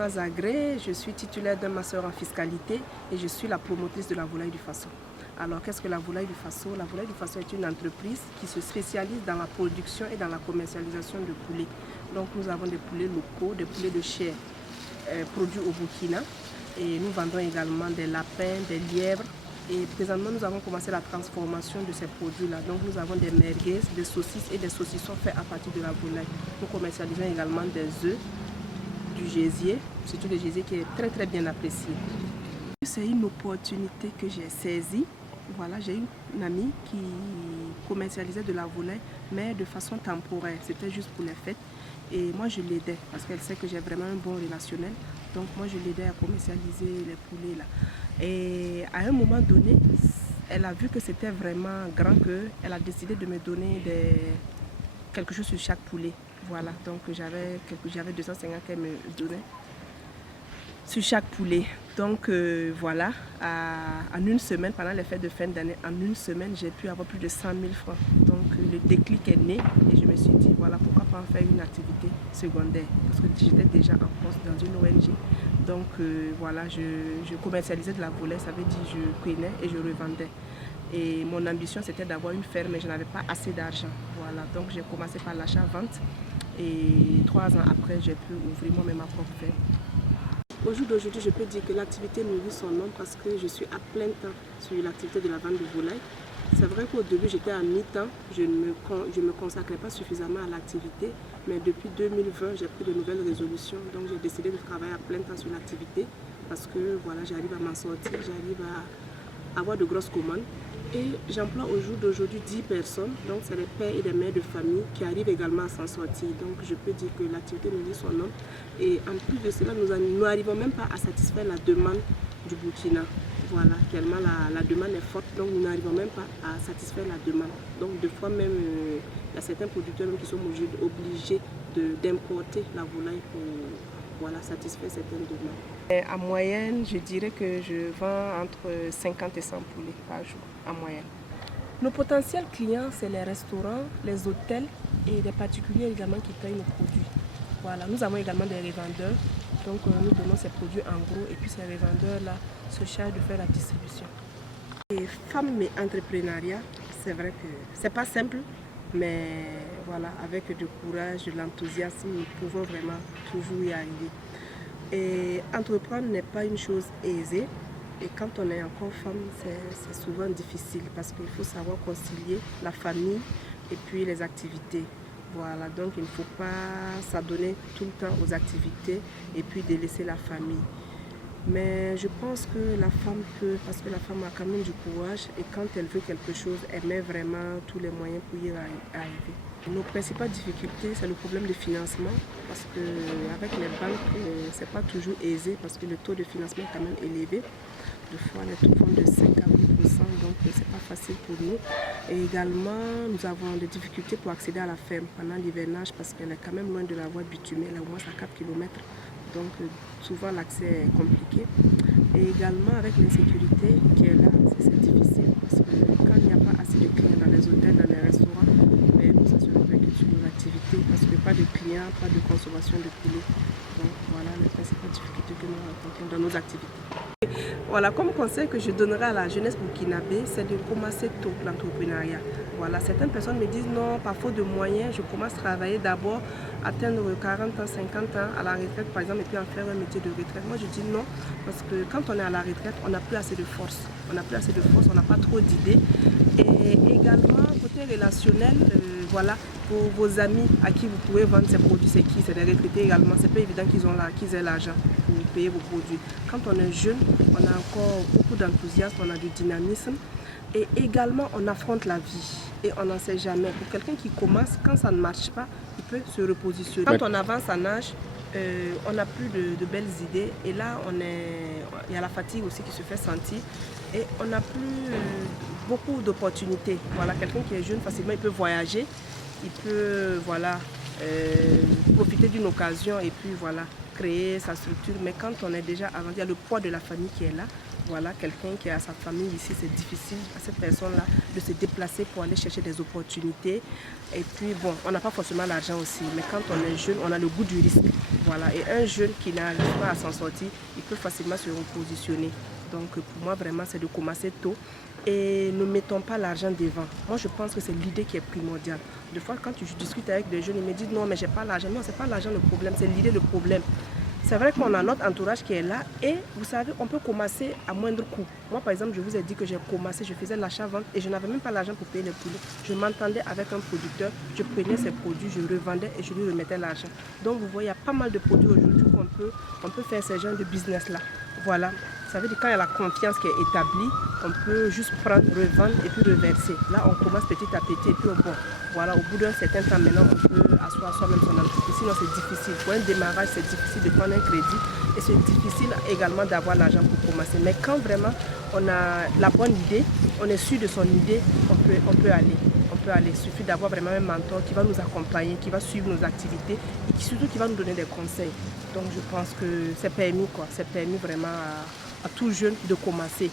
Mazagré, je suis titulaire d'un master en fiscalité et je suis la promotrice de la volaille du Faso. Alors qu'est-ce que la volaille du Faso? La volaille du Faso est une entreprise qui se spécialise dans la production et dans la commercialisation de poulets. Donc nous avons des poulets locaux, des poulets de chair produits au Burkina et nous vendons également des lapins, des lièvres. Et présentement, nous avons commencé la transformation de ces produits-là. Donc, nous avons des merguez, des saucisses et des saucissons faits à partir de la volaille. Nous commercialisons également des œufs, du gésier, surtout le gésier qui est très très bien apprécié. C'est une opportunité que j'ai saisie. Voilà, j'ai une amie qui commercialisait de la volaille, mais de façon temporaire. C'était juste pour les fêtes. Et moi, je l'aidais parce qu'elle sait que j'ai vraiment un bon relationnel. Donc, moi, je l'aidais à commercialiser les poulets là. Et à un moment donné, elle a vu que c'était vraiment grand, qu'elle a décidé de me donner quelque chose sur chaque poulet. Voilà, donc j'avais 250 qu'elle me donnait sur chaque poulet. Donc voilà, en une semaine, pendant les fêtes de fin d'année, en une semaine, j'ai pu avoir plus de 100 000 francs. Donc le déclic est né et je me suis dit, voilà, pourquoi pas en faire une activité secondaire. Parce que j'étais déjà en poste dans une ONG. Donc voilà, je commercialisais de la volaille, ça veut dire je prenais et je revendais. Et mon ambition, c'était d'avoir une ferme, mais je n'avais pas assez d'argent. Voilà, donc j'ai commencé par l'achat-vente. Et 3 ans après, j'ai pu ouvrir moi-même ma propre ferme. Au jour d'aujourd'hui, je peux dire que l'activité mérite son nom parce que je suis à plein temps sur l'activité de la vente de volaille. C'est vrai qu'au début, j'étais à mi-temps, je ne me consacrais pas suffisamment à l'activité, mais depuis 2020, j'ai pris de nouvelles résolutions, donc j'ai décidé de travailler à plein temps sur l'activité parce que voilà, j'arrive à m'en sortir, j'arrive à avoir de grosses commandes. Et j'emploie au jour d'aujourd'hui 10 personnes, donc c'est des pères et des mères de famille qui arrivent également à s'en sortir. Donc je peux dire que l'activité nous dit son nom. Et en plus de cela, nous n'arrivons même pas à satisfaire la demande du Burkina. Voilà, tellement la demande est forte, donc nous n'arrivons même pas à satisfaire la demande. Donc deux fois même, il y a certains producteurs qui sont obligés d'importer la volaille pour satisfaire certaines demandes. En moyenne, je dirais que je vends entre 50 et 100 poulets par jour, en moyenne. Nos potentiels clients, c'est les restaurants, les hôtels et les particuliers également qui payent nos produits. Voilà, nous avons également des revendeurs, donc nous donnons ces produits en gros et puis ces revendeurs-là se chargent de faire la distribution. Et femmes et entrepreneuriat, c'est vrai que c'est pas simple, mais voilà, avec du courage, de l'enthousiasme, nous pouvons vraiment toujours y arriver. Et entreprendre n'est pas une chose aisée. Et quand on est encore femme, c'est souvent difficile parce qu'il faut savoir concilier la famille et puis les activités. Voilà, donc il ne faut pas s'adonner tout le temps aux activités et puis délaisser la famille. Mais je pense que la femme peut, parce que la femme a quand même du courage et quand elle veut quelque chose, elle met vraiment tous les moyens pour y arriver. Nos principales difficultés, c'est le problème de financement parce qu'avec les banques, ce n'est pas toujours aisé parce que le taux de financement est quand même élevé. Des fois, les taux vont de 5 à 8%, donc ce n'est pas facile pour nous. Et également, nous avons des difficultés pour accéder à la ferme pendant l'hivernage parce qu'elle est quand même loin de la voie bitumée, elle est au moins à 4 km. Donc souvent l'accès est compliqué. Et également avec l'insécurité qui est là, c'est difficile parce que quand il n'y a pas assez de clients dans les hôtels, dans les restaurants, nous ça se répercute sur nos activités parce que pas de clients, pas de consommation de poulet. Donc voilà les principales difficultés que nous rencontrons dans nos activités. Voilà, comme conseil que je donnerai à la jeunesse burkinabé, c'est de commencer tôt l'entrepreneuriat. Voilà, certaines personnes me disent non, par faute de moyens, je commence à travailler d'abord, atteindre 40 ans, 50 ans à la retraite par exemple, et puis en faire un métier de retraite. Moi je dis non, parce que quand on est à la retraite, on n'a plus assez de force. On n'a plus assez de force, on n'a pas trop d'idées. Et également, côté relationnel, voilà, pour vos amis à qui vous pouvez vendre ces produits, c'est qui? C'est des retraités également. C'est pas évident qu'ils aient l'argent pour payer vos produits. Quand on est jeune, on a encore beaucoup d'enthousiasme, on a du dynamisme. Et également, on affronte la vie. Et on n'en sait jamais. Pour quelqu'un qui commence, quand ça ne marche pas, il peut se repositionner. Quand on avance en âge, on n'a plus de belles idées. Et là, il y a la fatigue aussi qui se fait sentir. Et on n'a plus beaucoup d'opportunités. Voilà, quelqu'un qui est jeune, facilement, il peut voyager. Il peut profiter d'une occasion et puis voilà, créer sa structure. Mais quand on est déjà avancé, il y a le poids de la famille qui est là. Voilà, quelqu'un qui a sa famille ici, c'est difficile à cette personne-là de se déplacer pour aller chercher des opportunités. Et puis bon, on n'a pas forcément l'argent aussi, mais quand on est jeune, on a le goût du risque. Voilà. Et un jeune qui n'arrive pas à s'en sortir, il peut facilement se repositionner. Donc pour moi, vraiment, c'est de commencer tôt. Et ne mettons pas l'argent devant. Moi, je pense que c'est l'idée qui est primordiale. Des fois, quand je discute avec des jeunes, ils me disent non, mais j'ai pas l'argent. Non, c'est pas l'argent le problème, c'est l'idée le problème. C'est vrai qu'on a notre entourage qui est là et vous savez, on peut commencer à moindre coût. Moi, par exemple, je vous ai dit que j'ai commencé, je faisais l'achat-vente et je n'avais même pas l'argent pour payer les poulets. Je m'entendais avec un producteur, je prenais ses produits, je revendais et je lui remettais l'argent. Donc, vous voyez, il y a pas mal de produits aujourd'hui qu'on peut faire ce genre de business-là. Voilà. Ça veut dire quand il y a la confiance qui est établie, on peut juste prendre, revendre et puis reverser. Là, on commence petit à petit et puis bon, voilà, au bout d'un certain temps, maintenant, on peut asseoir soi-même son entreprise. Sinon, c'est difficile. Pour un démarrage, c'est difficile de prendre un crédit et c'est difficile également d'avoir l'argent pour commencer. Mais quand vraiment on a la bonne idée, on est sûr de son idée, on peut aller. On peut aller. Il suffit d'avoir vraiment un mentor qui va nous accompagner, qui va suivre nos activités et qui surtout qui va nous donner des conseils. Donc, je pense que c'est permis, quoi. C'est permis vraiment à tout jeune de commencer.